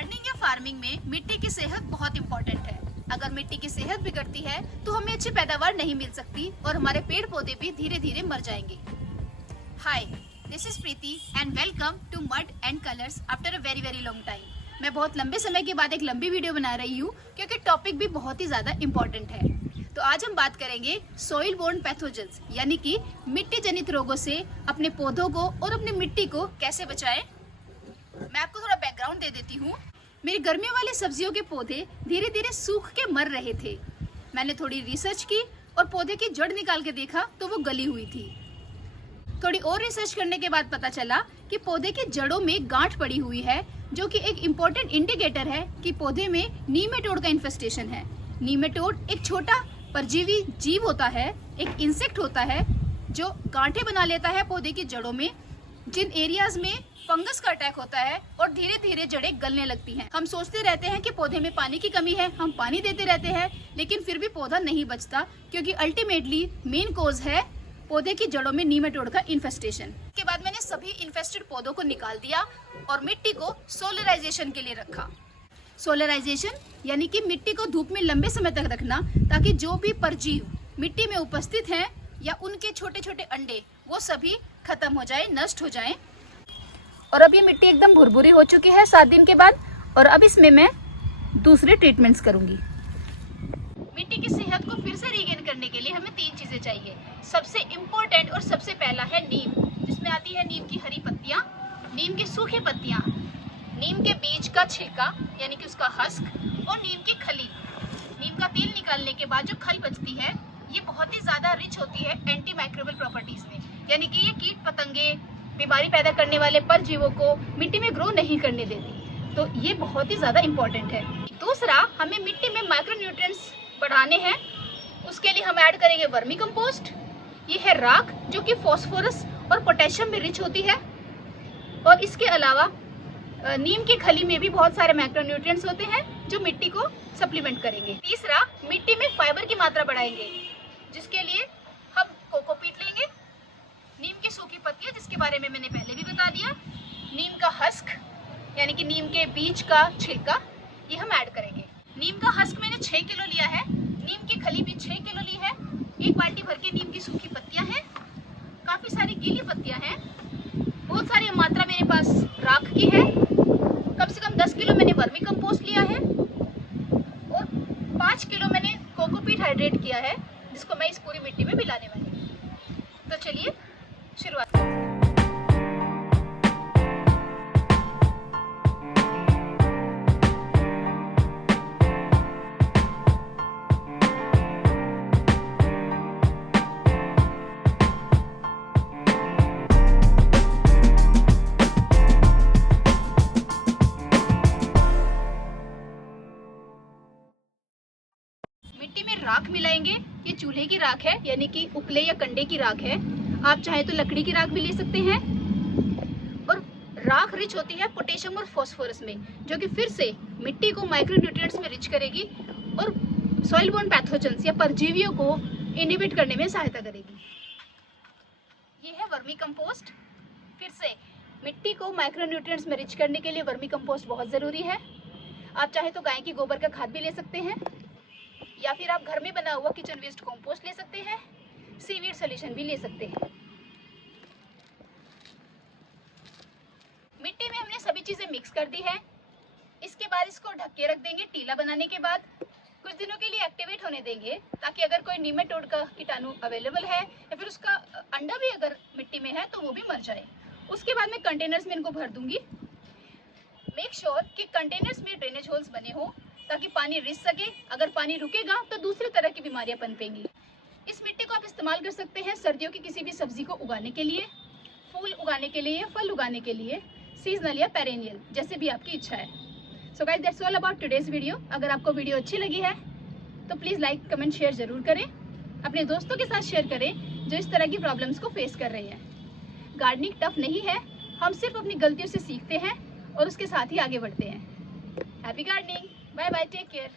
Gardening या farming में मिट्टी की सेहत बहुत इम्पोर्टेंट है। अगर मिट्टी की सेहत बिगड़ती है तो हमें अच्छी पैदावार नहीं मिल सकती और हमारे पेड़ पौधे भी धीरे धीरे मर जाएंगे। Hi, this is Preeti and welcome to mud and colours after a very long time. मैं बहुत लंबे समय के बाद एक लंबी वीडियो बना रही हूँ क्योंकि टॉपिक भी बहुत ही ज्यादा इम्पोर्टेंट है। तो आज हम बात करेंगे सॉइल बोर्न पैथोजेंस यानी कि मिट्टी जनित रोगों से अपने पौधों को और अपनी मिट्टी को कैसे बचाएं। मैं आपको थोड़ा बैकग्राउंड दे देती हूँ। मेरी गर्मियों वाली सब्जियों के पौधे धीरे धीरे सूख के मर रहे थे। मैंने थोड़ी रिसर्च की और पौधे की जड़ निकाल के देखा तो वो गली हुई थी। थोड़ी और रिसर्च करने के बाद पता चला कि पौधे की जड़ों में गांठ पड़ी हुई है, जो कि एक इम्पोर्टेंट इंडिकेटर है कि पौधे में नीमेटोड का इन्फेस्टेशन है। नीमेटोड एक छोटा परजीवी जीव होता है, एक इंसेक्ट होता है जो गांठें बना लेता है पौधे की जड़ों में, जिन एरियाज में फंगस का अटैक होता है और धीरे धीरे जड़ें गलने लगती हैं। हम सोचते रहते हैं कि पौधे में पानी की कमी है, हम पानी देते रहते हैं, लेकिन फिर भी पौधा नहीं बचता क्योंकि अल्टीमेटली मेन कॉज है पौधे की जड़ों में नीमेटोड का इन्फेस्टेशन। के बाद मैंने सभी इन्फेस्टेड पौधों को निकाल दिया और मिट्टी को सोलराइजेशन के लिए रखा। सोलराइजेशन यानी कि मिट्टी को धूप में लंबे समय तक रखना ताकि जो भी परजीव मिट्टी में उपस्थित हैं या उनके छोटे छोटे अंडे वो सभी खत्म हो जाए, नष्ट हो जाएं। और अब ये मिट्टी एकदम भुरभुरी हो चुकी है 7 दिन के बाद, और अब इसमें मैं दूसरे ट्रीटमेंट्स करूंगी। मिट्टी की सेहत को फिर से रीगेन करने के लिए हमें 3 चीजें चाहिए। सबसे इम्पोर्टेंट और सबसे पहला है नीम, जिसमें आती है नीम की हरी पत्तियां, नीम की सूखी पत्तियां, नीम के बीज का छिलका यानी कि उसका हस्क, और नीम की खली। नीम का तेल निकालने के बाद जो खल बचती है ये बहुत ही ज्यादा रिच होती है एंटी माइक्रोबियल प्रॉपर्टीज में, यानी कि ये कीट पतंगे, बीमारी पैदा करने वाले परजीवों को मिट्टी में ग्रो नहीं करने देती। तो ये बहुत ही ज्यादा इम्पोर्टेंट है। दूसरा, हमें मिट्टी में माइक्रोन्यूट्रिएंट्स बढ़ाने हैं, उसके लिए हम ऐड करेंगे वर्मी कंपोस्ट। ये है राख जो कि फास्फोरस और पोटेशियम में रिच होती है, और इसके अलावा नीम की खली में भी बहुत सारे माइक्रोन्यूट्रिएंट्स होते हैं जो मिट्टी को सप्लीमेंट करेंगे। तीसरा, मिट्टी में फाइबर की मात्रा बढ़ाएंगे, जिसके लिए हम कोकोपीट लेंगे, नीम की सूखी पत्तियां जिसके बारे में मैंने पहले भी बता दिया, नीम का हस्क यानी कि नीम के बीज का छिलका, ये हम ऐड करेंगे। नीम का हस्क मैंने 6 किलो लिया है, नीम की खली भी 6 किलो ली है, 1 बाल्टी भर के नीम की सूखी पत्तियां हैं, काफी सारी गीली पत्तियां हैं, बहुत सारी मात्रा मेरे पास राख की है, कम से कम 10 किलो मैंने वर्मी कंपोस्ट लिया है, और 5 किलो मैंने कोकोपीट हाइड्रेट किया है, जिसको मैं इस पूरी मिट्टी में मिलाने वाली हूँ। तो चलिए शुरुआत। मिट्टी में राख मिलाएंगे। ये चूल्हे की राख है यानी कि उपले या कंडे की राख है, आप चाहे तो लकड़ी की राख भी ले सकते हैं। और राख रिच होती है पोटेशियम और फास्फोरस में, जो कि फिर से मिट्टी को माइक्रोन्यूट्रिएंट्स में रिच करेगी और सॉइल बोर्न पैथोजेंस या परजीवियों को इनहिबिट करने में सहायता करेगी। ये है वर्मी कंपोस्ट। फिर से मिट्टी को माइक्रोन्यूट्रिएंट्स में रिच करने के लिए वर्मी कंपोस्ट बहुत जरूरी है। आप चाहे तो गाय की गोबर का खाद भी ले सकते हैं, या फिर आप घर में बना हुआ किचन वेस्ट कंपोस्ट ले सकते हैं, सीवीड सॉल्यूशन भी ले सकते हैं। मिट्टी में हमने सभी चीजें मिक्स कर दी है। इसके बाद इसको ढक के रख देंगे। टीला बनाने के बाद कुछ दिनों के लिए एक्टिवेट होने देंगे, ताकि अगर कोई नीमेटोड का कीटाणु अवेलेबल है या फिर उसका अंडा भी अगर मिट्टी में है तो वो भी मर जाए। उसके बाद मैं कंटेनर्स में इनको भर दूंगी। मेक श्योर कि कंटेनर्स में ड्रेनेज होल्स बने हो ताकि पानी रिस सके। अगर पानी रुकेगा तो दूसरे तरह की बीमारियां पनपेंगी। इस मिट्टी को आप इस्तेमाल कर सकते हैं सर्दियों की किसी भी सब्जी को उगाने के लिए, फूल उगाने के लिए, फल उगाने के लिए, सीजनल या पेरेनियल, जैसे भी आपकी इच्छा है। So guys, that's all about today's video. अगर आपको वीडियो अच्छी लगी है तो प्लीज़ लाइक, कमेंट, शेयर जरूर करें। अपने दोस्तों के साथ शेयर करें जो इस तरह की प्रॉब्लम्स को फेस कर रहे हैं। गार्डनिंग टफ नहीं है, हम सिर्फ अपनी गलतियों से सीखते हैं और उसके साथ ही आगे बढ़ते हैं। Happy gardening, bye bye, take care.